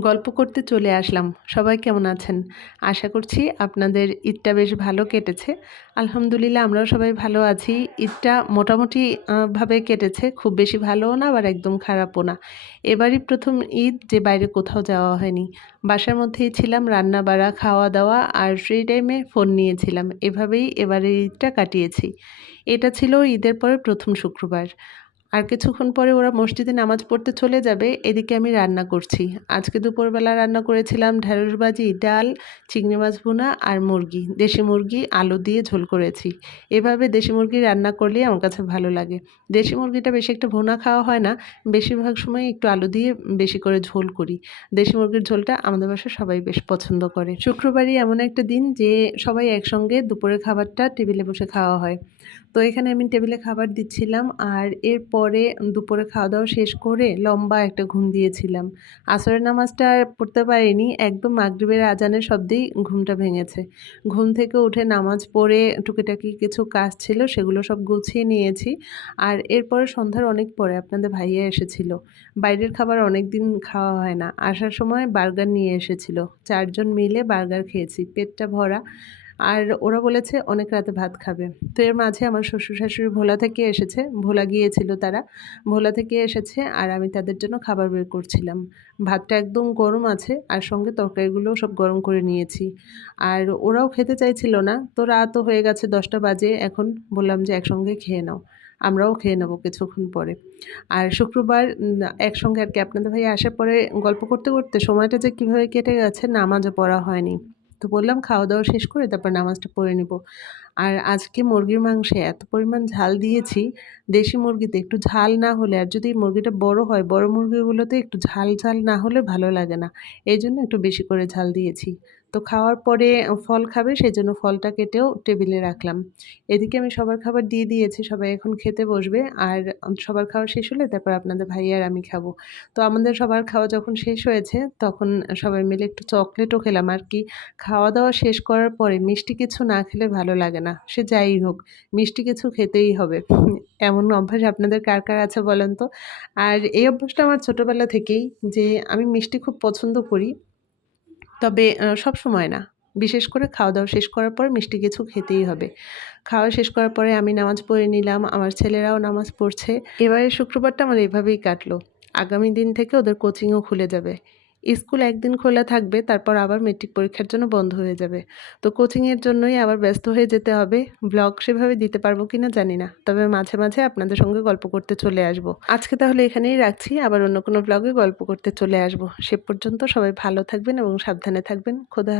গল্প করতে চলে আসলাম। সবাই কেমন আছেন? আশা করছি আপনাদের ঈদটা বেশ ভালো কেটেছে। আলহামদুলিল্লাহ আমরাও সবাই ভালো আছি। ঈদটা মোটামুটি ভাবে কেটেছে। খুব বেশি ভালোও না, আবার একদম খারাপও না। এবারই প্রথম ঈদ, যে বাইরে কোথাও যাওয়া হয়নি। বাসার মধ্যেই ছিলাম রান্না বাড়া খাওয়া দাওয়া আর ফ্রি টাইমে ফোন নিয়েছিলাম। এভাবেই এবারের ঈদটা কাটিয়েছি। এটা ছিল ঈদের পরে প্রথম শুক্রবার। আর কিছুক্ষণ পরে ওরা মসজিদে নামাজ পড়তে চলে যাবে, এদিকে আমি রান্না করছি। আজকে দুপুরবেলা রান্না করেছিলাম ঢেঁড়স ভাজি, ডাল, চিংড়ি মাছ ভুনা আর মুরগি। দেশি মুরগি, আলু দিয়ে ঝোল করেছি। এভাবে দেশি মুরগি রান্না করলে আমার কাছে ভালো লাগে। দেশি মুরগিটা বেশি একটা ভুনা খাওয়া হয় না, বেশিরভাগ সময় একটু আলু দিয়ে বেশি করে ঝোল করি। দেশি মুরগির ঝোলটা আমাদের বাসায় সবাই বেশ পছন্দ করে। শুক্রবারই এমন একটা দিন যে সবাই একসঙ্গে দুপুরের খাবারটা টেবিলে বসে খাওয়া হয়। তো এখানে আমি টেবিলে খাবার দিচ্ছিলাম আর এরপরে দুপুরে খাওয়া দাওয়া শেষ করে লম্বা একটা ঘুম দিয়েছিলাম। আসরের নামাজটা পড়তে পারিনি, একদম মাগরিবের আজানের শব্দেই ঘুমটা ভেঙেছে। ঘুম থেকে উঠে নামাজ পড়ে টুকিটাকি কিছু কাজ ছিল সেগুলো সব গুছিয়ে নিয়েছি আর এরপরে সন্ধ্যার অনেক পরে আপনাদের ভাইয়া এসেছিল। বাইরের খাবার অনেক দিন খাওয়া হয় না, আসার সময় বার্গার নিয়ে এসেছিল। চারজন মিলে বার্গার খেয়েছি, পেটটা ভরা। আর ওরা বলেছে, অনেক রাতে ভাত খাবে। তো এর মাঝে আমার শ্বশুর শাশুড়ি ভোলা থেকে এসেছে, ভোলা গিয়েছিল তারা। ভোলা থেকে এসেছে আর আমি তাদের জন্য খাবার বের করছিলাম। ভাতটা একদম গরম আছে আর সঙ্গে তরকারিগুলোও সব গরম করে নিয়েছি। আর ওরাও খেতে চাইছিল না, তো রাতও হয়ে গেছে দশটা বাজে, এখন বললাম যে একসঙ্গে খেয়ে নাও। আমরাও খেয়ে নেব কিছুক্ষণ পরে। আর শুক্রবার একসঙ্গে আর কি, আপনাদের ভাই আসার পরে গল্প করতে করতে সময়টা যে কীভাবে কেটে গেছে, নামাজও পড়া হয়নি। তো বললাম খাওয়া দাওয়া শেষ করে তারপর নামাজটা পড়ে নিব। আর আজকে মুরগির মাংসে এত পরিমাণ ঝাল দিয়েছি, দেশি মুরগিতে একটু ঝাল না হলে আর যদি মুরগিটা বড় হয়, বড় মুরগিগুলোতে একটু ঝাল ঝাল না হলে ভালো লাগে না। এই জন্য একটু বেশি করে ঝাল দিয়েছি। তো খাওয়ার পরে ফল খাবে সেই জন্য ফলটা কেটেও টেবিলে রাখলাম। এদিকে আমি সবার খাবার দিয়ে দিয়েছি, সবাই এখন খেতে বসবে আর সবার খাওয়া শেষ হলে তারপর আপনাদের ভাই আর আমি খাব। তো আমাদের সবার খাওয়া যখন শেষ হয়েছে, তখন সবাই মিলে একটু চকলেটও খেলাম আর কি। খাওয়া দাওয়া শেষ করার পরে মিষ্টি কিছু না খেলে ভালো লাগে না। সে যাই হোক, মিষ্টি কিছু খেতেই হবে। এমন অভ্যাস আপনাদের কার কার আছে বলেন তো? আর এই অভ্যাসটা আমার ছোটোবেলা থেকেই যে আমি মিষ্টি খুব পছন্দ করি, তবে সব সময় না। বিশেষ করে খাওয়া দাওয়া শেষ করার পর মিষ্টি কিছু খেতেই হবে। খাওয়া শেষ করার পরে আমি নামাজ পড়ে নিলাম, আমার ছেলেরাও নামাজ পড়ছে। এবারে শুক্রবারটা আমার এভাবেই কাটলো। আগামী দিন থেকে ওদের কোচিংও খুলে যাবে। স্কুল একদিন খোলা থাকবে, তারপর আবার মেট্রিক পরীক্ষার জন্য বন্ধ হয়ে যাবে। তো কোচিংয়ের জন্যই আবার ব্যস্ত হয়ে যেতে হবে। ব্লগ সেভাবে দিতে পারব কিনা জানি না। তবে মাঝে মাঝে আপনাদের সঙ্গে গল্প করতে চলে আসব। আজকে তাহলে এখানেই রাখছি। আবার অন্য কোনো ব্লগে গল্প করতে চলে আসব। সে পর্যন্ত সবাই ভালো থাকবেন এবং সাবধানে থাকবেন। খোদা